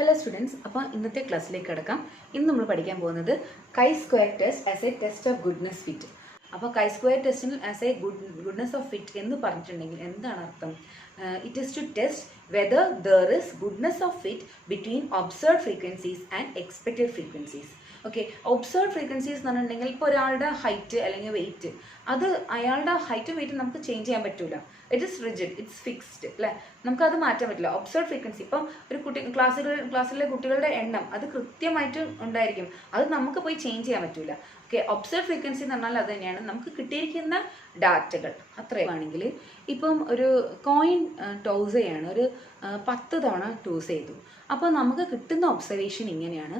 Hello students, അപ്പോൾ ഇന്നത്തെ ക്ലാസ്സിലേക്ക് കടക്കാം. ഇന്ന് നമ്മൾ പഠിക്കാൻ പോകുന്നത് chi-square test as a test of goodness fit. അപ്പോൾ chi-square ടെസ്റ്റിൽ as a goodness of fit എന്ന് പറഞ്ഞിട്ടുണ്ടെങ്കിൽ എന്താണ് അർത്ഥം? It is to test whether there is goodness of fit between observed frequencies and expected frequencies. Okay, observe frequencies എന്ന് പറഞ്ഞിട്ടുണ്ടെങ്കിൽ ഇപ്പോൾ ഒരാളുടെ ഹൈറ്റ് അല്ലെങ്കിൽ വെയിറ്റ്, അത് അയാളുടെ ഹൈറ്റും വെയിറ്റും നമുക്ക് ചേഞ്ച് ചെയ്യാൻ പറ്റില്ല. It is rigid, it's fixed അല്ലേ, നമുക്കത് മാറ്റാൻ പറ്റില്ല. ഒബ്സർവ് ഫ്രീക്വൻസി ഇപ്പം ഒരു ക്ലാസ്സിലെ കുട്ടികളുടെ എണ്ണം അത് കൃത്യമായിട്ട് ഉണ്ടായിരിക്കും, അത് നമുക്ക് പോയി ചേഞ്ച് ചെയ്യാൻ പറ്റില്ല. ഓക്കെ, ഒബ്സർവ് ഫ്രീക്വൻസി എന്ന് പറഞ്ഞാൽ അത് തന്നെയാണ് നമുക്ക് കിട്ടിയിരിക്കുന്ന ഡാറ്റകൾ അത്രയാണെങ്കിൽ. ഇപ്പം ഒരു കോയിൻ ടോസ് ചെയ്യാണ്, ഒരു 10 തവണ ടോസ് ചെയ്തു. അപ്പോൾ നമുക്ക് കിട്ടുന്ന ഒബ്സർവേഷൻ ഇങ്ങനെയാണ്: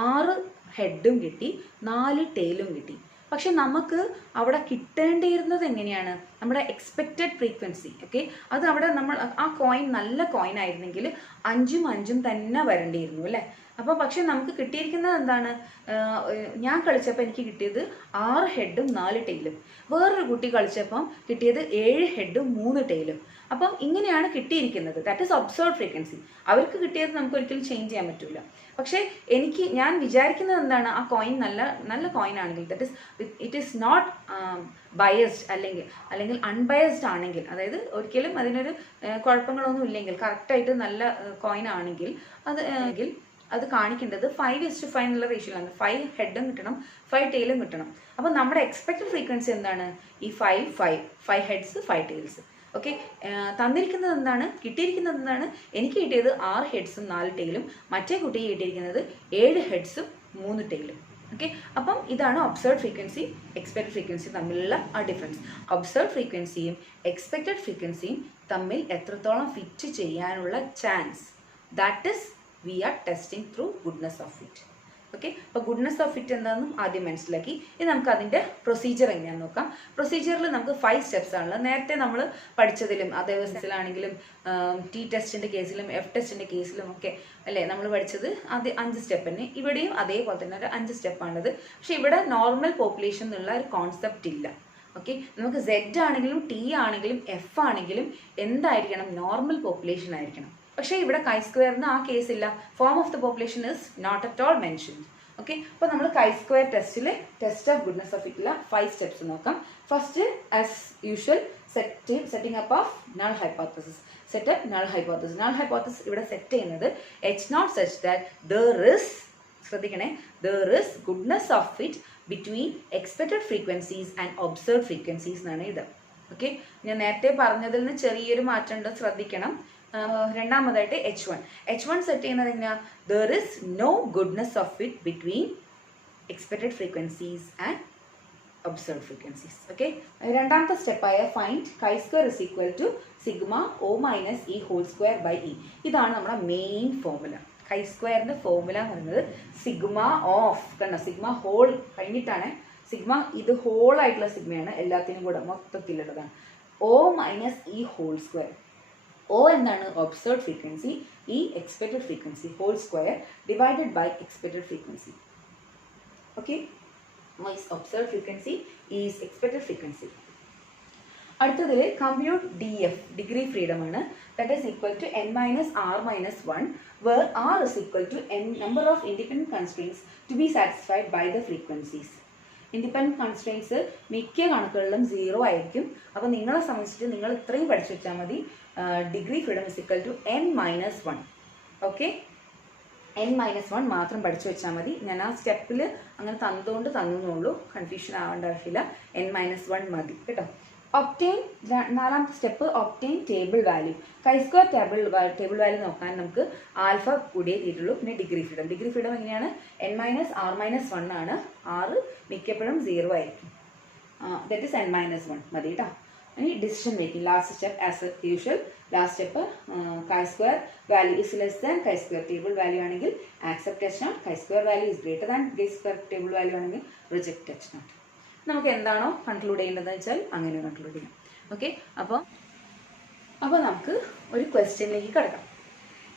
6 ഹെഡും കിട്ടി, 4 ടെയിലും കിട്ടി. പക്ഷെ നമുക്ക് അവിടെ കിട്ടേണ്ടിയിരുന്നത് എങ്ങനെയാണ്? നമ്മുടെ എക്സ്പെക്റ്റഡ് ഫ്രീക്വൻസി. ഓക്കെ, അത് അവിടെ നമ്മൾ ആ കോയിൻ നല്ല കോയിൻ ആയിരുന്നെങ്കിൽ 5ഉം 5ഉം തന്നെ വരേണ്ടിയിരുന്നു അല്ലേ. അപ്പോൾ പക്ഷെ നമുക്ക് കിട്ടിയിരിക്കുന്നത് എന്താണ്? ഞാൻ കളിച്ചപ്പോൾ എനിക്ക് കിട്ടിയത് 6 ഹെഡും 4 ടെയിലും. വേറൊരു കുട്ടി കളിച്ചപ്പം കിട്ടിയത് 7 ഹെഡും 3 ടെയിലും. അപ്പം ഇങ്ങനെയാണ് കിട്ടിയിരിക്കുന്നത്. That is observed frequency. അവർക്ക് കിട്ടിയത് നമുക്ക് ഒരിക്കലും ചേഞ്ച് ചെയ്യാൻ പറ്റില്ല. പക്ഷേ ഞാൻ വിചാരിക്കുന്നത് എന്താണ്? ആ കോയിൻ നല്ല കോയിൻ ആണെങ്കിൽ, that is it is not biased അല്ലെങ്കിൽ അൺബയസ്ഡ് ആണെങ്കിൽ, അതായത് ഒരിക്കലും അതിനൊരു കുഴപ്പങ്ങളൊന്നും ഇല്ലെങ്കിൽ കറക്റ്റായിട്ട് നല്ല കോയിൻ ആണെങ്കിൽ അത് കാണിക്കേണ്ടത് 5:5 എന്നുള്ള റേഷ്യോയിലാണ്. 5 ഹെഡും കിട്ടണം, 5 ടെയിലും കിട്ടണം. അപ്പോൾ നമ്മുടെ എക്സ്പെക്റ്റഡ് ഫ്രീക്വൻസി എന്താണ്? ഈ 5 ഹെഡ്സ് 5 ടെയിൽസ്. ഓക്കെ, തന്നിരിക്കുന്നത് എന്താണ്? കിട്ടിയിരിക്കുന്നത് എന്താണ്? എനിക്ക് കിട്ടിയത് 6 ഹെഡ്സും 4 ടെയിലും, മറ്റേ കുട്ടിക്ക് കിട്ടിയിരിക്കുന്നത് 7 ഹെഡ്സും 3 ടെയിലും. ഓക്കെ, അപ്പം ഇതാണ് ഒബ്സർവ്ഡ് ഫ്രീക്വൻസി എക്സ്പെക്റ്റഡ് ഫ്രീക്വൻസി തമ്മിലുള്ള ആ ഡിഫറൻസ്. ഒബ്സർവ്ഡ് ഫ്രീക്വൻസിയും എക്സ്പെക്റ്റഡ് ഫ്രീക്വൻസിയും തമ്മിൽ എത്രത്തോളം ഫിറ്റ് ചെയ്യാനുള്ള chance, that is we are testing through goodness of fit. Okay, അപ്പോൾ ഗുഡ്നെസ് ഓഫ് ഫിറ്റ് എന്താണെന്നും ആദ്യം മനസ്സിലാക്കി. ഇനി നമുക്ക് അതിൻ്റെ പ്രൊസീജിയർ എങ്ങനെയാണെന്ന് നോക്കാം. പ്രൊസീജിയറിൽ നമുക്ക് 5 സ്റ്റെപ്സ് ആണല്ലോ. നേരത്തെ നമ്മൾ പഠിച്ചതിലും അതേ ദിവസത്തിലാണെങ്കിലും ടി ടെസ്റ്റിൻ്റെ കേസിലും F ടെസ്റ്റിൻ്റെ കേസിലും ഒക്കെ അല്ലേ നമ്മൾ പഠിച്ചത് 5 സ്റ്റെപ്പ് തന്നെ. ഇവിടെയും അതേപോലെ തന്നെ ഒരു 5 സ്റ്റെപ്പാണുള്ളത്. പക്ഷേ ഇവിടെ നോർമൽ പോപ്പുലേഷൻ എന്നുള്ള ഒരു കോൺസെപ്റ്റ് ഇല്ല. ഓക്കെ, നമുക്ക് Z ആണെങ്കിലും T ആണെങ്കിലും F ആണെങ്കിലും എന്തായിരിക്കണം? നോർമൽ പോപ്പുലേഷൻ ആയിരിക്കണം. പക്ഷേ ഇവിടെ chi-squareന് ആ കേസില്ല. Form of the population is not at all mentioned. Okay, അപ്പോൾ നമ്മൾ chi-square ടെസ്റ്റിൽ ടെസ്റ്റ് ഓഫ് ഗുഡ്നെസ് ഓഫ് ഫിറ്റിലെ 5 സ്റ്റെപ്സ് നോക്കാം. First, as usual, setting up of null hypothesis. Setup null hypothesis. Null hypothesis ഇവിടെ സെറ്റ് ചെയ്യുന്നത് H0 such that there is, ശ്രദ്ധിക്കണേ, there is goodness of fit between expected frequencies and observed frequencies എന്നാണ് ഇത്. Okay, ഞാൻ നേരത്തെ പറഞ്ഞതിൽ നിന്ന് ചെറിയൊരു മാറ്റമുണ്ട്, ശ്രദ്ധിക്കണം. രണ്ടാമതായിട്ട് H1 സെറ്റ് ചെയ്യുന്നത് എങ്ങനെയാ? There is no goodness of fit between expected frequencies and observed frequencies. Okay, രണ്ടാമത്തെ സ്റ്റെപ്പായ find chi-square is equal to sigma O minus E whole square by E. ഇതാണ് നമ്മുടെ മെയിൻ ഫോർമുല. chi-squareന്റെ ഫോർമുല എന്ന് പറയുന്നത് sigma of, കണ്ടോ, sigma whole കഴിഞ്ഞിട്ടാണ് sigma, ഇത് whole ആയിട്ടുള്ള സിഗ്മയാണ്, എല്ലാത്തിനും കൂടെ മൊത്തത്തിലുള്ളതാണ്. O minus E whole square. O എന്താണ്? Observed frequency. E expected frequency whole square divided by expected frequency. Okay, observed frequency is expected frequency. അടുത്തതിൽ കമ്പ്യൂട്ട് DF, ഡിഗ്രി ഫ്രീഡം ആണ്. That is equal to n minus r minus 1 where r is equal to n number of independent constraints to be satisfied by the frequencies. Independent constraints മിക്ക കണക്കുകളിലും 0 ആയിരിക്കും. അപ്പോൾ നിങ്ങളെ സംബന്ധിച്ചിട്ട് നിങ്ങൾ ഇത്രയും പഠിച്ചു വെച്ചാൽ മതി. Degree freedom is equal to n minus 1. Okay, n minus 1 മാത്രം പഠിച്ചു വെച്ചാൽ മതി. ഞാൻ ആ സ്റ്റെപ്പിൽ അങ്ങനെ തന്നുള്ളൂ, കൺഫ്യൂഷൻ ആവേണ്ട ആവശ്യമില്ല. n minus 1 മതി കേട്ടോ. ഒപ്റ്റെയിൻ, നാലാമത്തെ step, obtain table value. chi-square table value നോക്കാൻ നമുക്ക് ആൽഫ കൂടിയേ തീരുള്ളൂ. പിന്നെ ഡിഗ്രി ഫ്രീഡം എങ്ങനെയാണ്? n minus r minus 1 ആണ്. r മിക്കപ്പോഴും 0 ആയിരിക്കും. ദാറ്റ് ഈസ് n minus 1 മതി കേട്ടോ. ഇനി decision making, last step as usual. Last step chi-square value is less than chi-square table value ആണെങ്കിൽ accept H0. chi-square value is greater than chi-square table value ആണെങ്കിൽ reject H0. നമുക്ക് എന്താണോ conclude ചെയ്യേണ്ടതെന്ന് വെച്ചാൽ അങ്ങനെ കൺക്ലൂഡ് ചെയ്യാം. ഓക്കെ, അപ്പോൾ നമുക്ക് ഒരു ക്വസ്റ്റ്യനിലേക്ക് കിടക്കാം.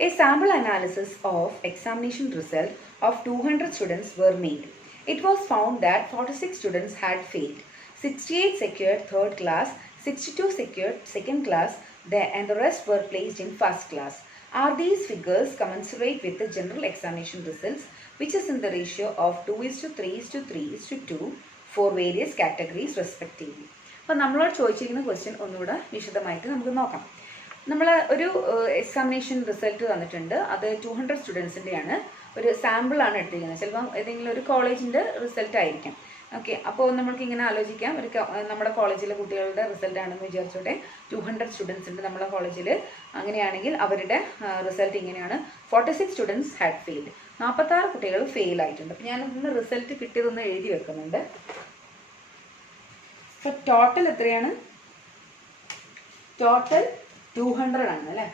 A sample analysis of examination result of 200 students were made. It was found that 46 students had failed, 68 secured third class, 62 secured second class, and the rest were placed in first class. Are these figures commensurate with the general examination results, which is in the ratio of 2:3:3:2 for various categories respectively? അപ്പോൾ നമ്മളോട് ചോദിച്ചിരിക്കുന്ന question ഒന്നുകൂടെ വിശദമായിട്ട് നമുക്ക് നോക്കാം. നമ്മൾ ഒരു examination result തന്നിട്ടുണ്ട്. അത് 200 സ്റ്റുഡൻസിൻ്റെയാണ്. ഒരു സാമ്പിളാണ് എടുത്തിരിക്കുന്നത്. ചിലപ്പം ഏതെങ്കിലും ഒരു കോളേജിൻ്റെ റിസൾട്ട് ആയിരിക്കാം. ഓക്കെ, അപ്പോൾ നമ്മൾക്ക് ഇങ്ങനെ ആലോചിക്കാം, നമ്മുടെ കോളേജിലെ കുട്ടികളുടെ റിസൾട്ട് ആണെന്ന് വിചാരിച്ചോട്ടെ. 200 സ്റ്റുഡൻസ് ഉണ്ട് നമ്മുടെ കോളേജിൽ. അങ്ങനെയാണെങ്കിൽ അവരുടെ റിസൾട്ട് ഇങ്ങനെയാണ്. 46 സ്റ്റുഡൻസ് ഹാഡ് ഫെയിൽഡ്. 46 കുട്ടികൾ ഫെയിൽ ആയിട്ടുണ്ട്. അപ്പോൾ ഞാനിന്ന് റിസൾട്ട് കിട്ടിയതൊന്ന് എഴുതി വെക്കുന്നുണ്ട്. സോ ടോട്ടൽ എത്രയാണ്? ടോട്ടൽ 200 ആണ് അല്ലേ?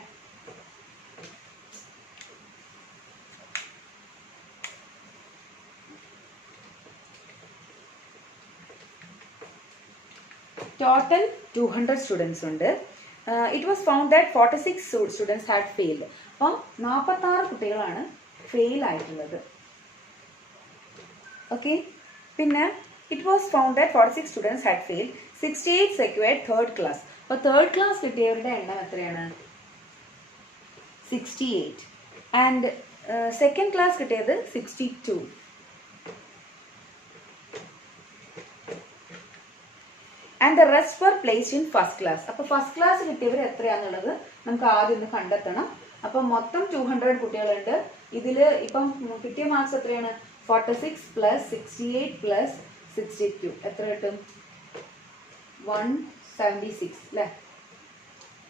ടോട്ടൽ 200 സ്റ്റുഡൻസ് ഉണ്ട്. It was found that 46 students had failed. അപ്പം 46 കുട്ടികളാണ് ഫെയിൽ ആയിട്ടുള്ളത്. ഓക്കെ, പിന്നെ it was found that 46 students had failed. 68 secured third class. അപ്പോൾ തേർഡ് ക്ലാസ് കിട്ടിയവരുടെ എണ്ണം എത്രയാണ്? 68. ആൻഡ് സെക്കൻഡ് ക്ലാസ് കിട്ടിയത് 62. And the rest were placed in first class. അപ്പോൾ ഫസ്റ്റ് ക്ലാസ് കിട്ടിയവർ എത്രയാണെന്നുള്ളത് നമുക്ക് ആദ്യം ഒന്ന് കണ്ടെത്തണം. അപ്പം മൊത്തം 200 കുട്ടികളുണ്ട്. ഇതിൽ ഇപ്പം കിട്ടിയ മാർക്സ് എത്രയാണ്? 46 + 68 + 62 എത്ര കിട്ടും? 176 അല്ലേ?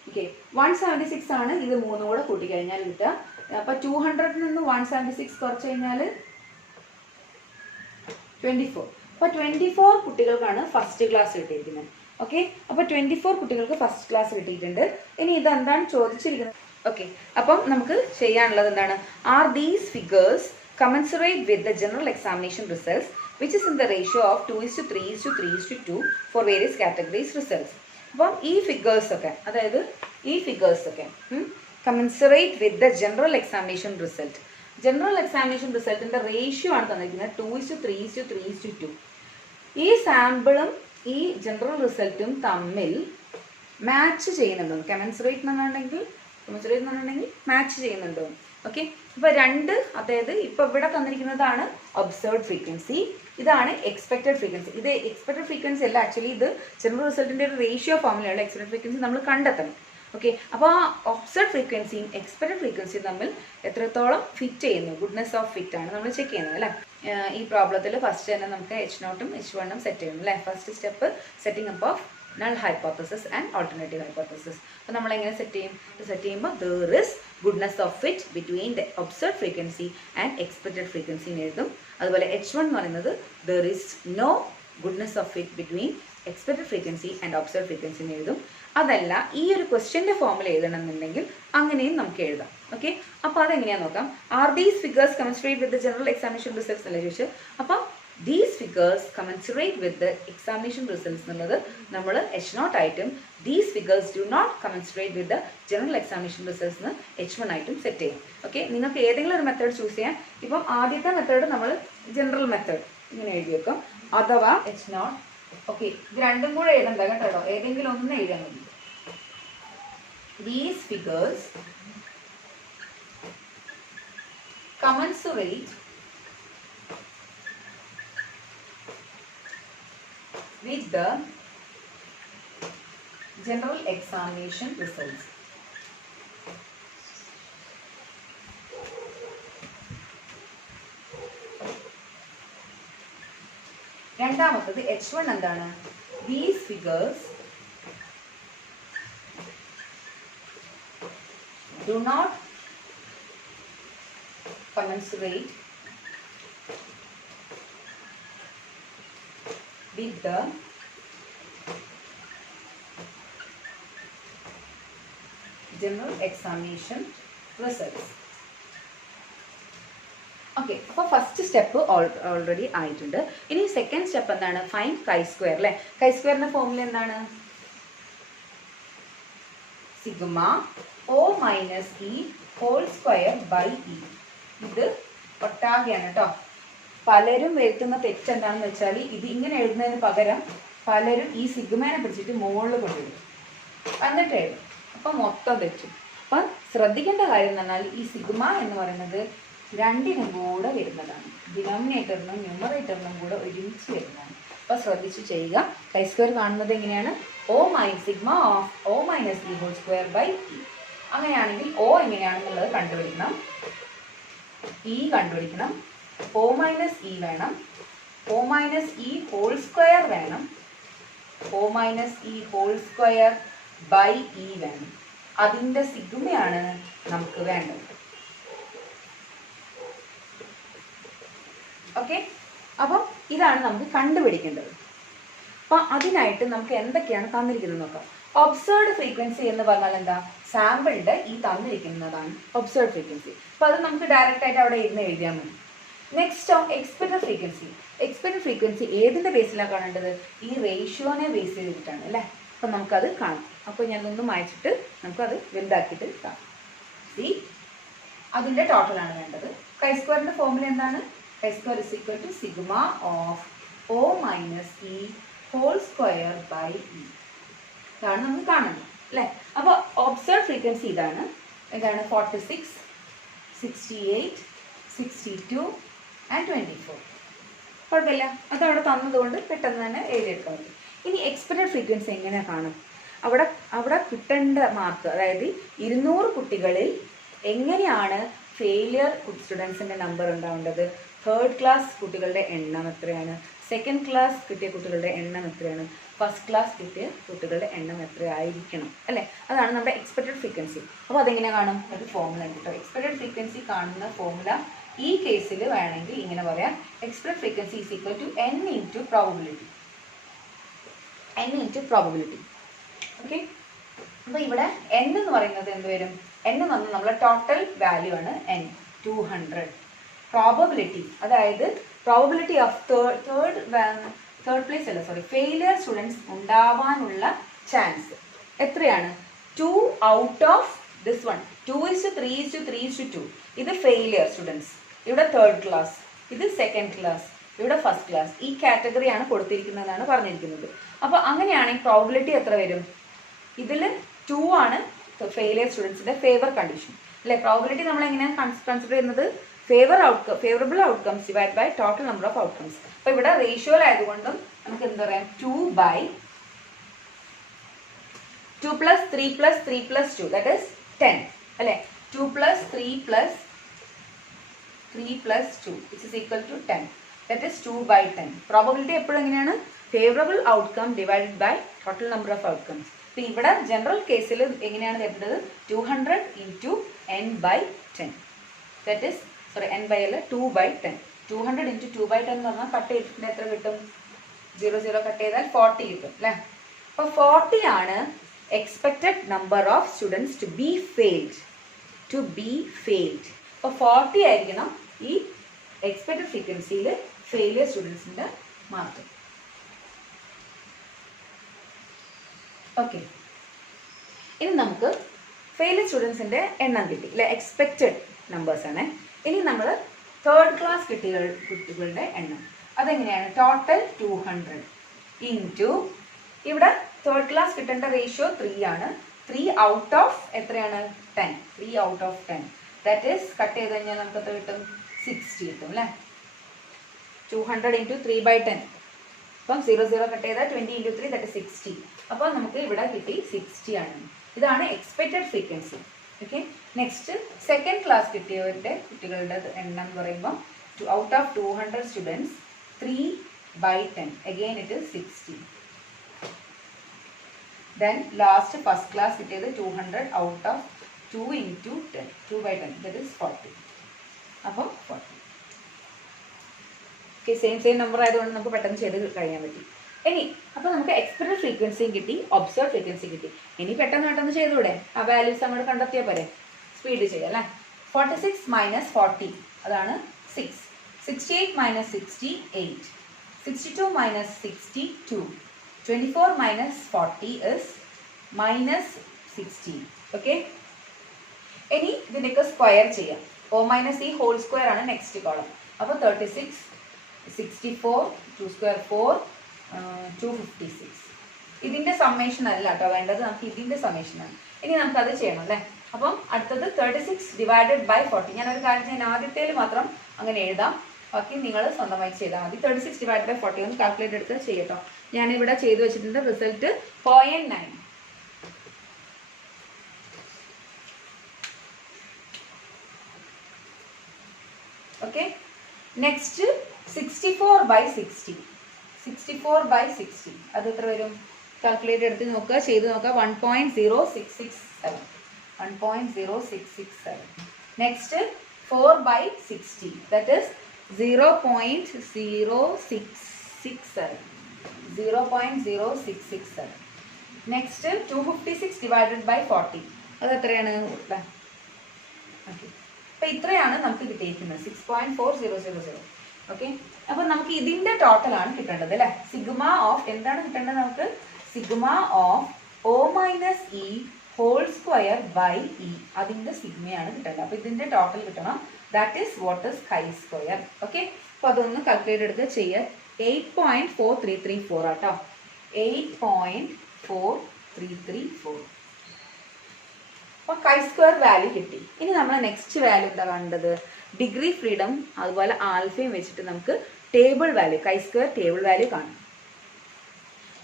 ഓക്കെ, 176 ആണ്. ഇത് മൂന്നും കൂടെ കൂട്ടിക്കഴിഞ്ഞാൽ കിട്ടുക. അപ്പം 200 നിന്ന് 176 കുറച്ച് കഴിഞ്ഞാൽ 24. അപ്പോൾ 24 കുട്ടികൾക്കാണ് ഫസ്റ്റ് ക്ലാസ് കിട്ടിയിരിക്കുന്നത്. ഓക്കെ, അപ്പോൾ 24 കുട്ടികൾക്ക് ഫസ്റ്റ് ക്ലാസ് കിട്ടിയിട്ടുണ്ട്. ഇനി ഇതെന്താണ് ചോദിച്ചിരിക്കുന്നത്? ഓക്കെ, അപ്പം നമുക്ക് ചെയ്യാനുള്ളത് എന്താണ്? R these figures commensurate with the general examination results, which is in the ratio of 2:3:3:2 for various categories results. അപ്പം ഈ ഫിഗേഴ്സ് ഒക്കെ, അതായത് ഈ ഫിഗേഴ്സ് ഒക്കെ commensurate with the general examination result. General examination റിസൾട്ടിൻ്റെ റേഷ്യോ ആണ് തന്നിരിക്കുന്നത് 2:3:3:2. ഈ സാമ്പിളും ഈ ജനറൽ റിസൾട്ടും തമ്മിൽ മാച്ച് ചെയ്യുന്നുണ്ടോ? കമൻസുറേറ്റ് എന്നുണ്ടെങ്കിൽ മാച്ച് ചെയ്യുന്നുണ്ടോ? ഓക്കെ, ഇപ്പോൾ രണ്ട്, അതായത് ഇപ്പോൾ ഇവിടെ തന്നിരിക്കുന്നതാണ് ഒബ്സർവ്ഡ് ഫ്രീക്വൻസി, ഇതാണ് എക്സ്പെക്റ്റഡ് ഫ്രീക്വൻസി. ഇത് എക്സ്പെക്റ്റഡ് ഫ്രീക്വൻസി അല്ല, ആക്ച്വലി ഇത് ജനറൽ റിസൾട്ടിൻ്റെ ഒരു റേഷ്യോ ഫോമിലാണ് എക്സ്പെക്റ്റഡ് ഫ്രീക്വൻസി നമ്മൾ കണ്ടെത്തണം. ഓക്കെ, അപ്പോൾ ആ ഒബ്സർവ്ഡ് ഫ്രീക്വൻസിയും എക്സ്പെക്റ്റഡ് ഫ്രീക്വൻസിയും തമ്മിൽ എത്രത്തോളം ഫിറ്റ് ചെയ്യുന്നു, ഗുഡ്നെസ് ഓഫ് ഫിറ്റ് ആണ് നമ്മൾ ചെക്ക് ചെയ്യുന്നത് അല്ലേ. ഈ പ്രോബ്ലത്തിൽ ഫസ്റ്റ് തന്നെ നമുക്ക് H0 H1 സെറ്റ് ചെയ്യുന്നു അല്ലേ. First step setting up of null hypothesis and alternative hypothesis. അപ്പോൾ നമ്മൾ എങ്ങനെ സെറ്റ് ചെയ്യുമ്പോൾ there is goodness of fit between the observed frequency and expected frequency എന്ന് എഴുതും. അതുപോലെ H1 എന്ന് പറയുന്നത് there is no goodness of fit between expected frequency and observed frequency എന്ന് എഴുതും. അതല്ല, ഈ ഒരു ക്വസ്റ്റ്യൻ്റെ ഫോമിൽ എഴുതണമെന്നുണ്ടെങ്കിൽ അങ്ങനെയും നമുക്ക് എഴുതാം. ഓക്കെ, അപ്പോൾ അതെങ്ങനെയാണെന്ന് നോക്കാം. Are these figures commensurate with the general examination results എന്നല്ലേ ചോദിച്ചു. അപ്പം these figures commensurate with the examination results എന്നുള്ളത് നമ്മൾ H0 ആയിട്ടും these figures do not commensurate with the general examination results എന്ന് H1 ആയിട്ടും സെറ്റ് ചെയ്യും. ഓക്കെ, നിങ്ങൾക്ക് ഏതെങ്കിലും ഒരു മെത്തേഡ് ചൂസ് ചെയ്യാം. ഇപ്പം ആദ്യത്തെ മെത്തേഡ് നമ്മൾ ജനറൽ മെത്തേഡ് ഇങ്ങനെ എഴുതി വെക്കും, അഥവാ H0. ഓക്കെ, ഇത് രണ്ടും കൂടെ എഴുതണ്ട കേട്ടോ, ഏതെങ്കിലും ഒന്ന് എഴുതാൻ മതി. These figures commensurate with the general examination results. രണ്ടാമത്തത് H1 എന്താണ്? These figures do not commensurate with the general examination results. Okay, അപ്പോൾ ഫസ്റ്റ് സ്റ്റെപ്പ് ഓൾറെഡി ആയിട്ടുണ്ട്. ഇനി സെക്കൻഡ് സ്റ്റെപ്പ് എന്താണ്? ഫൈൻഡ് chi-square അല്ലേ. chi-squareന്റെ ഫോർമുല എന്താണ്? Sigma O - E whole square by E. ഇത് ഒട്ടാകെയാണ് കേട്ടോ. പലരും വരുത്തുന്ന തെറ്റ് എന്താണെന്ന് വെച്ചാൽ, ഇത് ഇങ്ങനെ എഴുതുന്നതിന് പകരം പലരും ഈ സിഗ്മേനെ പിടിച്ചിട്ട് മുകളിൽ കൊണ്ടുവരും, എന്നിട്ട് എഴുതും. അപ്പം മൊത്തം തെറ്റും. അപ്പം ശ്രദ്ധിക്കേണ്ട കാര്യം എന്ന് പറഞ്ഞാൽ ഈ സിഗ്മ എന്ന് പറയുന്നത് രണ്ടിനും കൂടെ വരുന്നതാണ്. ഡിനോമിനേറ്ററിനും ന്യൂമറേറ്ററിനും കൂടെ ഒരുമിച്ച് വരുന്നതാണ്. അപ്പോൾ ശ്രദ്ധിച്ച് ചെയ്യുക. കൈ സ്ക്വയർ കാണുന്നത് എങ്ങനെയാണ്? O minus sigma of O minus E whole square by E. അങ്ങനെയാണെങ്കിൽ O എങ്ങനെയാണെന്നുള്ളത് കണ്ടുപിടിക്കണം. ഇ കണ്ടുപിടിക്കണം. O മൈനസ് ഇ വേണം. O minus E whole square വേണം. O minus E whole square by E വേണം. അതിൻ്റെ സിഗ്മയാണ് നമുക്ക് വേണ്ടത്. ഓക്കെ, അപ്പം ഇതാണ് നമുക്ക് കണ്ടുപിടിക്കേണ്ടത്. അപ്പം അതിനായിട്ട് നമുക്ക് എന്തൊക്കെയാണ് തന്നിരിക്കുന്നത് നോക്കാം. ഒബ്സർവ്ഡ് ഫ്രീക്വൻസി എന്ന് പറഞ്ഞാൽ എന്താ? സാമ്പിളിൻ്റെ ഈ തന്നിരിക്കുന്നതാണ് ഒബ്സർവ്ഡ് ഫ്രീക്വൻസി. അപ്പോൾ അത് നമുക്ക് ഡയറക്റ്റ് ആയിട്ട് അവിടെ ഇരുന്ന് എഴുതിയാൽ മതി. Next expected frequency. Expected frequency ഏതിൻ്റെ ബേസിലാണ് കാണേണ്ടത്? ഈ റേഷ്യോനെ ബേസ് ചെയ്തിട്ടാണ് അല്ലേ. അപ്പം നമുക്കത് കാണാം. അപ്പോൾ ഞാനൊന്നും വായിച്ചിട്ട് നമുക്കത് വലുതാക്കിയിട്ട് കാണാം. സി, അതിൻ്റെ ടോട്ടലാണ് വേണ്ടത്. കൈ സ്ക്വയറിൻ്റെ ഫോർമുല എന്താണ്? Chi square is equal to sigma of O minus E whole square by E. ഇതാണ് നമുക്ക് കാണുന്നത് അല്ലേ. അപ്പോൾ ഒബ്സർവ് ഫ്രീക്വൻസി ഇതാണ്. 46, 68, 62 and 24. കുഴപ്പമില്ല, അതവിടെ തന്നതുകൊണ്ട് പെട്ടെന്ന് തന്നെ എഴുതിയെടുക്കാൻ പറ്റും. ഇനി എക്സ്പെക്റ്റഡ് ഫ്രീക്വൻസി എങ്ങനെ കാണും? അവിടെ കിട്ടേണ്ട മാർക്ക്, അതായത് 200 കുട്ടികളിൽ എങ്ങനെയാണ് ഫെയിലിയർ സ്റ്റുഡൻസിൻ്റെ നമ്പർ ഉണ്ടാവേണ്ടത്? തേർഡ് ക്ലാസ് കുട്ടികളുടെ എണ്ണം എത്രയാണ്? സെക്കൻഡ് ക്ലാസ് കിട്ടിയ കുട്ടികളുടെ എണ്ണം എത്രയാണ്? ഫസ്റ്റ് ക്ലാസ് കിട്ടിയ കുട്ടികളുടെ എണ്ണം എത്രയായിരിക്കണം അല്ലേ. അതാണ് നമ്മുടെ എക്സ്പെക്റ്റഡ് ഫ്രീക്വൻസി. അപ്പോൾ അതെങ്ങനെ കാണും? ഒരു ഫോർമുല ഉണ്ട് കേട്ടോ. എക്സ്പെക്റ്റഡ് ഫ്രീക്വൻസി കാണുന്ന ഫോർമുല ഈ കേസിൽ വേണമെങ്കിൽ ഇങ്ങനെ പറയാം. Expected frequency is equal to n into probability. n into probability. Okay, അപ്പോൾ ഇവിടെ n എന്ന് പറയുന്നത് എന്ത് വരും? n എന്ന് പറഞ്ഞാൽ നമ്മുടെ ടോട്ടൽ വാല്യൂ ആണ് n, 200. പ്രോബബിലിറ്റി, അതായത് പ്രോബബിലിറ്റി ഓഫ് തേർഡ് പ്ലേസ് അല്ല സോറി ഫെയിലിയർ സ്റ്റുഡൻസ് ഉണ്ടാവാനുള്ള ചാൻസ് എത്രയാണ്? 2 ഔട്ട് ഓഫ് ദിസ് വൺ. 2:3:3:2. ഇത് ഫെയിലിയർ സ്റ്റുഡൻസ്, ഇവിടെ തേർഡ് ക്ലാസ്, ഇത് സെക്കൻഡ് ക്ലാസ്, ഇവിടെ ഫസ്റ്റ് ക്ലാസ്. ഈ കാറ്റഗറിയാണ് കൊടുത്തിരിക്കുന്നതെന്നാണ് പറഞ്ഞിരിക്കുന്നത്. അപ്പോൾ അങ്ങനെയാണെങ്കിൽ പ്രോബബിലിറ്റി എത്ര വരും? ഇതിൽ 2 ആണ് ഫെയിലിയർ സ്റ്റുഡൻസിൻ്റെ ഫേവർ കണ്ടീഷൻ അല്ലേ. പ്രോബബിലിറ്റി നമ്മൾ എങ്ങനെയാണ് കൺസിഡർ ചെയ്യുന്നത്? Favourable outcomes divide by total number of outcomes. അപ്പോൾ ഇവിടെ റേഷ്യോയിൽ ആയതുകൊണ്ടും നമുക്ക് എന്താ പറയാം? 2 + 3 + 3 + 2 ദാറ്റ് ഈസ് 10 അല്ലേ. 2 + 3 + 3 + 2 which is equal to 10. That is 2/10. Probability എപ്പോഴും എങ്ങനെയാണ്? Favourable outcome divided by total number of outcomes. അപ്പോൾ ഇവിടെ ജനറൽ കേസിൽ എങ്ങനെയാണ് വരുന്നത്? 200 × n/10. That is n/l 2/10. 200 × 2/10 എന്ന് പറഞ്ഞാൽ കട്ട് ചെയ്തിട്ട് എത്ര കിട്ടും? 0 കട്ട് ചെയ്താൽ 40 കിട്ടും അല്ലേ. അപ്പോൾ 40 ആണ് expected number of students to be failed. അപ്പോൾ 40 ആയിരിക്കണം ഈ എക്സ്പെക്റ്റഡ് ഫ്രീക്വൻസിയിൽ ഫെയിലിയർ സ്റ്റുഡൻസിൻ്റെ മാർക്ക്. ഓക്കെ, ഇനി നമുക്ക് ഫെയിലിയർ സ്റ്റുഡൻസിൻ്റെ എണ്ണം കിട്ടി അല്ലെ. എക്സ്പെക്റ്റഡ് നമ്പേഴ്സ് ആണ്. ഇനി നമ്മൾ തേർഡ് ക്ലാസ് കുട്ടികളുടെ എണ്ണം അതെങ്ങനെയാണ്? ടോട്ടൽ 200 ഇൻറ്റു ഇവിടെ തേർഡ് ക്ലാസ് കിട്ടേണ്ട റേഷ്യോ 3 ആണ്. 3 ഔട്ട് ഓഫ് എത്രയാണ്? 10. 3 out of 10 that is cut ചെയ്ത് കഴിഞ്ഞാൽ നമുക്ക് എത്ര കിട്ടും? 60 കിട്ടും അല്ലേ. 200 × 3/10. അപ്പം 0 കട്ട് ചെയ്താൽ 20 × 3 ദാറ്റ് ഈസ് 60. അപ്പോൾ നമുക്ക് ഇവിടെ കിട്ടി 60 ആണ്. ഇതാണ് expected frequency. Okay, next second class കിട്ടിയവരുടെ കുട്ടികളുടെ എണ്ണം എന്ന് പറയുമ്പോൾ out of 200 students 3/10 again it is 60. Then last first class കിട്ടിയത് 200 ഔട്ട് ഓഫ് 2 × 10 2/10 ദാറ്റ് ഈസ് 40. അപ്പോൾ 40. ഓക്കെ, സെയിം നമ്പർ ആയതുകൊണ്ട് നമുക്ക് പെട്ടെന്ന് ചെയ്ത് കഴിയാൻ പറ്റി. ഇനി അപ്പോൾ നമുക്ക് എക്സ്പെക്റ്റഡ് ഫ്രീക്വൻസിയും കിട്ടി, ഒബ്സർവ് ഫ്രീക്വൻസി കിട്ടി. ഇനി പെട്ടെന്ന് ചെയ്തൂടെ? ആ വാല്യൂസ് നമ്മൾ കണ്ടെത്തിയാൽ പോരെ. സ്പീഡ് ചെയ്യാം അല്ലേ. 46 - 40 അതാണ് 6. 68 - 60 8. 62 - 60 2. 24 - 40 is -16. ഓക്കെ, ഇനി ഇതിൻ്റെയൊക്കെ സ്ക്വയർ ചെയ്യാം. O - e ഹോൾ സ്ക്വയർ ആണ് നെക്സ്റ്റ് കോളം. അപ്പോൾ 36, 64, 2 square 4, 256. ഇതിൻ്റെ സമ്മേഷൻ അല്ല കേട്ടോ വേണ്ടത്, നമുക്ക് ഇതിൻ്റെ സമ്മേഷനാണ്. ഇനി നമുക്കത് ചെയ്യണം അല്ലേ. അപ്പം അടുത്തത് 36 ഡിവൈഡഡ് ബൈ 40. ഞാനൊരു കാര്യം ചെയ്യാൻ ആദ്യത്തേൽ മാത്രം അങ്ങനെ എഴുതാം, ബാക്കി നിങ്ങൾ സ്വന്തമായി ചെയ്താൽ മതി. 36 ഡിവൈഡ് ബൈ 40 ഒന്ന് കാൽക്കുലേറ്റ് എടുത്ത് ചെയ്യട്ടോ. ഞാനിവിടെ ചെയ്ത് വെച്ചിട്ടുണ്ട്. Result 0.9. Okay, next 64 by 60. 64 by 60 അത് എത്ര വരും? കാൽക്കുലേറ്റ് എടുത്ത് നോക്കുക, ചെയ്ത് നോക്കുക. 1.0667. 1.0667. Next 4 by 60, that is 0.0667. 0.0667. Next 256 divided by 40. അത് എത്രയാണ്? ഓക്കെ, അപ്പോൾ ഇത്രയാണ് നമുക്ക് കിട്ടിയിരിക്കുന്നത്, 6.4000. ഓക്കെ, അപ്പോൾ നമുക്ക് ഇതിൻ്റെ ടോട്ടലാണ് കിട്ടേണ്ടത് അല്ലേ? സിഗ്മ ഓഫ് എന്താണ് കിട്ടേണ്ടത് നമുക്ക്? Sigma of O minus E whole square by E, അതിൻ്റെ സിഗ്മയാണ് കിട്ടേണ്ടത്. അപ്പോൾ ഇതിൻ്റെ ടോട്ടൽ കിട്ടണം. That is what is chi square. Okay, അപ്പോൾ അതൊന്ന് കാൽക്കുലേറ്റ് എടുക്കുക ചെയ്യുക. 8.4334 ആട്ടോ. 8.4334. അപ്പോൾ കൈ സ്ക്വയർ വാല്യൂ കിട്ടി. ഇനി നമ്മൾ നെക്സ്റ്റ് വാല്യൂ എന്താ കണ്ടത്? ഡിഗ്രി ഫ്രീഡം അതുപോലെ ആൽഫയും വെച്ചിട്ട് നമുക്ക് ടേബിൾ വാല്യൂ, കൈ സ്ക്വയർ ടേബിൾ വാല്യൂ കാണാം.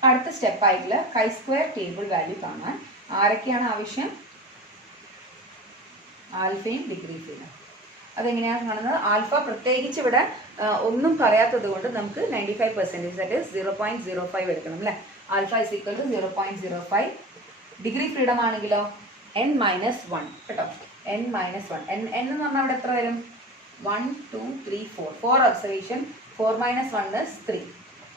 അടുത്ത സ്റ്റെപ്പായിട്ടുള്ള കൈ സ്ക്വയർ ടേബിൾ വാല്യൂ കാണാൻ ആരൊക്കെയാണ് ആവശ്യം? ആൽഫയും ഡിഗ്രി ഫ്രീഡം. അതെങ്ങനെയാണ് കാണുന്നത്? ആൽഫ പ്രത്യേകിച്ച് ഇവിടെ ഒന്നും പറയാത്തത് കൊണ്ട് നമുക്ക് 95%, ദാറ്റ് ഈസ് 0.05 എടുക്കണം അല്ലേ? Alpha is equal to 0.05. Degree freedom ആണെങ്കിലോ n-1 കേട്ടോ. n-1. n എന്ന് പറഞ്ഞാൽ അവിടെ എത്ര വരും? 1 2 3 4. 4 ഒബ്സർവേഷൻ. 4 - 1 is 3.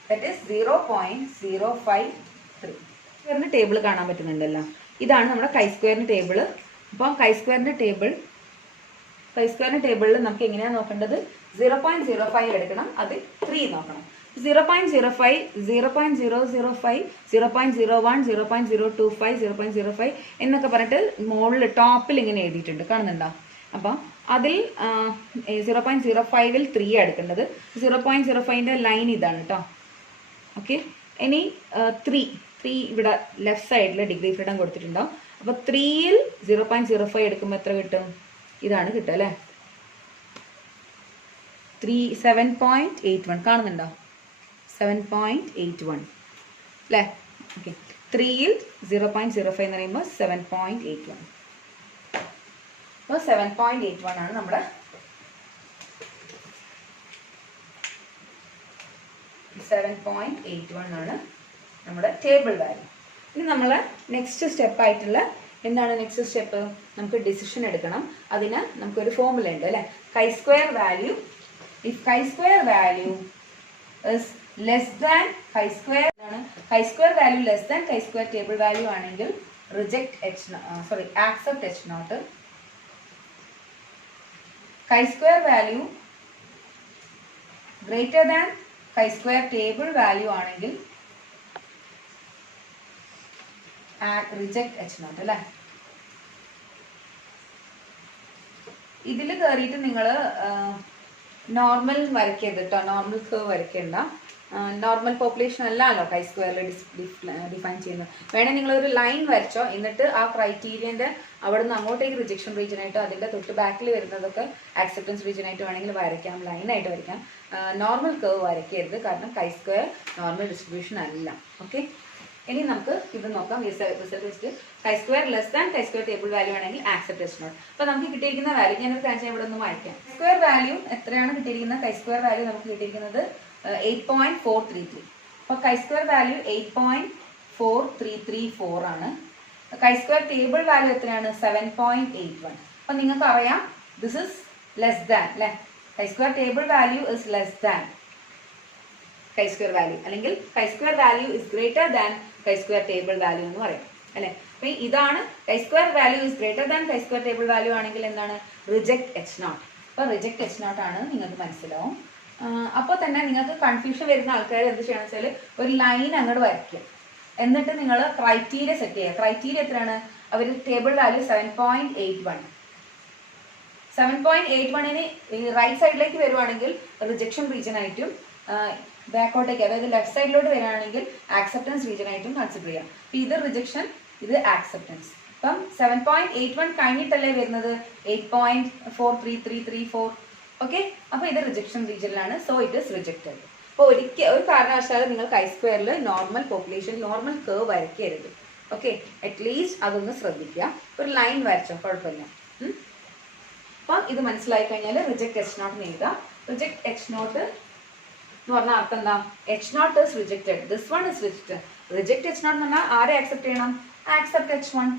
That is 0.053. സ്ക്വയറിൻ്റെ ടേബിൾ കാണാൻ പറ്റുന്നുണ്ടല്ലോ. ഇതാണ് നമ്മുടെ കൈ സ്ക്വയറിൻ്റെ ടേബിൾ. അപ്പോൾ കൈ സ്ക്വയറിൻ്റെ ടേബിളിൽ നമുക്ക് എങ്ങനെയാണ് നോക്കേണ്ടത്? 0.05 എടുക്കണം, അത് 3 നോക്കണം. 0.05, 0.005, 0.01, 0.025, 0.05 എന്നൊക്കെ പറഞ്ഞിട്ട് മുകളിൽ ടോപ്പിൽ ഇങ്ങനെ എഴുതിയിട്ടുണ്ട്, കാണുന്നുണ്ടോ? അപ്പം അതിൽ 0.05-ൽ 3 എടുക്കേണ്ടത്. 0.05ൻ്റെ ലൈൻ ഇതാണ് കേട്ടോ. ഓക്കെ, ഇനി 3 ഇവിടെ ലെഫ്റ്റ് സൈഡിൽ ഡിഗ്രി ഫ്രീഡം കൊടുത്തിട്ടുണ്ടാവും. അപ്പോൾ 3-ൽ 0.05 എടുക്കുമ്പോൾ എത്ര കിട്ടും? ഇതാണ് കിട്ടുക അല്ലേ? 7.81 കാണുന്നുണ്ടോ? 7.81 അല്ലേ? ഓക്കെ, 3-ൽ 0.05 എന്ന് പറയുമ്പോൾ 7.81. അപ്പോൾ 7.81 ആണ് നമ്മുടെ 7.81 ആണ് നമ്മുടെ ടേബിൾ വാല്യൂ. ഇനി നമ്മൾ നെക്സ്റ്റ് സ്റ്റെപ്പായിട്ടുള്ള എന്താണ് നെക്സ്റ്റ് സ്റ്റെപ്പ്? നമുക്ക് ഡിസിഷൻ എടുക്കണം. അതിന് നമുക്കൊരു ഫോർമുല ഉണ്ട് അല്ലേ? Chi square value, if chi square value is less than chi square value less than chi square table value ആണെങ്കിൽ accept H naught. Chi square value greater than chi square table value ആണെങ്കിൽ reject H naught അല്ലേ? ഇതിൽ കയറിയിട്ട് നിങ്ങൾ normal വരയ്ക്കരുത് കേട്ടോ. Normal curve വരയ്ക്കേണ്ട. Normal population അല്ലല്ലോ കൈ സ്ക്വയറിൽ ഡിഫൈൻ ചെയ്യുന്നത്. വേണേൽ നിങ്ങളൊരു ലൈൻ വരച്ചോ, എന്നിട്ട് ആ ക്രൈറ്റീരിയൻ്റെ അവിടെ നിന്ന് അങ്ങോട്ടേക്ക് റിജക്ഷൻ റീജിയനായിട്ടോ അതിൻ്റെ തൊട്ട് ബാക്കിൽ വരുന്നതൊക്കെ ആക്സെപ്റ്റൻസ് റീജിയനായിട്ട് വേണമെങ്കിൽ വരയ്ക്കാം, ലൈനായിട്ട് വരയ്ക്കാം. നോർമൽ കർവ് വരയ്ക്കരുത്, കാരണം കൈ സ്ക്വയർ നോർമൽ ഡിസ്ട്രിബ്യൂഷൻ അല്ല. ഓക്കെ, ഇനി നമുക്ക് ഇത് നോക്കാം. റിസൾട്ട് വെച്ചിട്ട് chi square less than chi square table value ആണെങ്കിൽ ആക്സെപ്റ്റ് H നോട്ട്. അപ്പോൾ നമുക്ക് കിട്ടിയിരിക്കുന്ന വാല്യൂ ഞാനൊരു കാര്യം ഇവിടെ ഒന്ന് വായിക്കാം. സ്ക്വയർ വാല്യൂ എത്രയാണ് കിട്ടിയിരിക്കുന്നത്? കൈ സ്ക്വയർ വാല്യൂ നമുക്ക് കിട്ടിയിരിക്കുന്നത് 8.433. അപ്പോൾ കൈ സ്ക്വയർ വാല്യൂ 8.4334 ആണ്. കൈ സ്ക്വയർ ടേബിൾ വാല്യൂ എത്രയാണ്? 7.81. അപ്പോൾ നിങ്ങൾക്ക് അറിയാം ദിസ് ഇസ് ലെസ് ദാൻ അല്ലേ? Chi square table value is less than chi square value, അല്ലെങ്കിൽ chi square value is greater than chi square table value എന്ന് പറയാം അല്ലേ? അപ്പോൾ ഇതാണ് chi square value is greater than chi square table value ആണെങ്കിൽ എന്താണ്? Reject H naught. അപ്പോൾ reject H naught ആണ് നിങ്ങൾക്ക് മനസ്സിലാവും. അപ്പോൾ തന്നെ നിങ്ങൾക്ക് കൺഫ്യൂഷൻ വരുന്ന ആൾക്കാർ എന്ത് ചെയ്യണം വെച്ചാൽ ഒരു ലൈൻ അങ്ങോട്ട് വരയ്ക്കുക, എന്നിട്ട് നിങ്ങൾ ക്രൈറ്റീരിയ സെറ്റ് ചെയ്യുക. ക്രൈറ്റീരിയ എത്രയാണ്? അവർ ടേബിൾ വാല്യൂ 7.81. 7.81ന് റൈറ്റ് സൈഡിലേക്ക് വരുവാണെങ്കിൽ റിജക്ഷൻ റീജിയൻ ആയിട്ടും ബാക്കോട്ടേക്ക് അതായത് ലെഫ്റ്റ് സൈഡിലോട്ട് വരികയാണെങ്കിൽ ആക്സെപ്റ്റൻസ് റീജിയൻ ആയിട്ടും കൺസിഡർ ചെയ്യാം. അപ്പോൾ ഇത് റിജക്ഷൻ, ഇത് ആക്സെപ്റ്റൻസ്. അപ്പം 7.81 കഴിഞ്ഞിട്ടല്ലേ വരുന്നത് 8.43334. ഓക്കെ, അപ്പോൾ ഇത് റിജക്ഷൻ റീജിയനിലാണ്. So it is rejected. അപ്പോൾ ഒരു കാരണവശാലും നിങ്ങൾ കൈ സ്ക്വയറിൽ നോർമൽ പോപ്പുലേഷൻ നോർമൽ കർവ് വരയ്ക്കരുത്. ഓക്കെ, അറ്റ്ലീസ്റ്റ് അതൊന്ന് ശ്രദ്ധിക്കുക. ഒരു ലൈൻ വരച്ചോ, കുഴപ്പമില്ല. അപ്പം ഇത് മനസ്സിലായി കഴിഞ്ഞാൽ റിജക്ട് H0 എഴുതാം. റിജക്ട് H0 എന്ന് പറഞ്ഞാൽ അർത്ഥം എന്താ? H0 is rejected. This one is rejected. Reject H0 എന്ന് പറഞ്ഞാൽ ആരെ ആക്സെപ്റ്റ് ചെയ്യണം? Accept H1.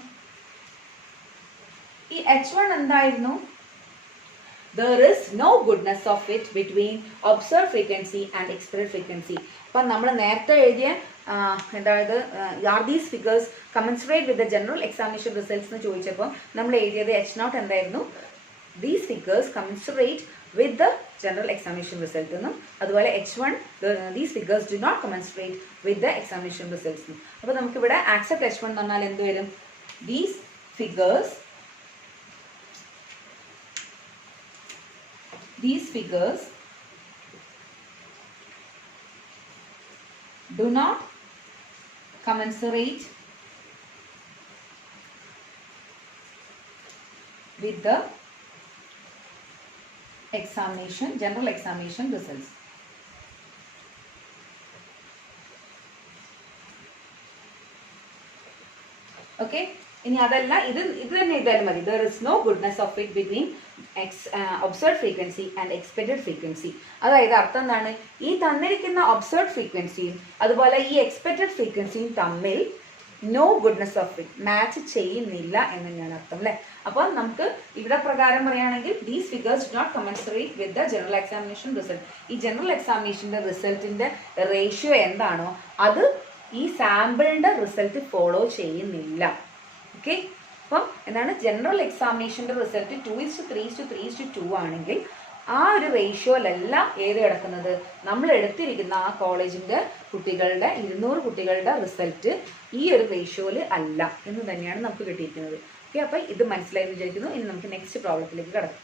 ഈ H1 എന്തായിരുന്നു? There is no goodness of fit between observed frequency and expected frequency. അപ്പം നമ്മൾ നേരത്തെ എഴുതിയ അതായത് are these figures commensurate with the general examination results എന്ന് ചോദിച്ചപ്പോൾ നമ്മൾ എഴുതിയത് H0 എന്തായിരുന്നു? These figures commensurate with the general examination result എന്നും അതുപോലെ H1 these figures do not commensurate with the examination results എന്നും. അപ്പോൾ നമുക്കിവിടെ accept H1 എന്ന് പറഞ്ഞാൽ എന്ത് വരും? These figures do not commensurate with the general examination results. Okay, ഇനി അതല്ല ഇത് തന്നെ എഴുതാലും മതി. There is no goodness of fit between observed frequency and expected frequency. അതായത് അർത്ഥം എന്താണ്? ഈ തന്നിരിക്കുന്ന ഒബ്സർവ്ഡ് ഫ്രീക്വൻസിയും അതുപോലെ ഈ എക്സ്പെക്റ്റഡ് ഫ്രീക്വൻസിയും തമ്മിൽ no goodness of fit match ചെയ്യുന്നില്ല എന്ന് തന്നെയാണ് അർത്ഥം അല്ലേ. അപ്പോൾ നമുക്ക് ഇവിടെ പ്രകാരം പറയുകയാണെങ്കിൽ these figures do not commensurate with the general examination result. ഈ ജനറൽ എക്സാമിനേഷൻ്റെ റിസൾട്ടിൻ്റെ റേഷ്യോ എന്താണോ അത് ഈ സാമ്പിളിൻ്റെ റിസൾട്ട് ഫോളോ ചെയ്യുന്നില്ല. ഓക്കെ, അപ്പം എന്താണ് ജനറൽ എക്സാമിനേഷൻ്റെ റിസൾട്ട് 2:3:3:2 ആണെങ്കിൽ ആ ഒരു റേഷ്യോയിലല്ല ഏത് കിടക്കുന്നത്? നമ്മൾ എടുത്തിരിക്കുന്ന ആ കോളേജിൻ്റെ കുട്ടികളുടെ 200 കുട്ടികളുടെ റിസൾട്ട് ഈ ഒരു റേഷ്യോയിൽ അല്ല എന്ന് തന്നെയാണ് നമുക്ക് കിട്ടിയിരിക്കുന്നത്. ഓക്കെ, അപ്പം ഇത് മനസ്സിലായി വിചാരിക്കുന്നു. ഇനി നമുക്ക് നെക്സ്റ്റ് പ്രോബ്ലത്തിലേക്ക് കിടക്കാം.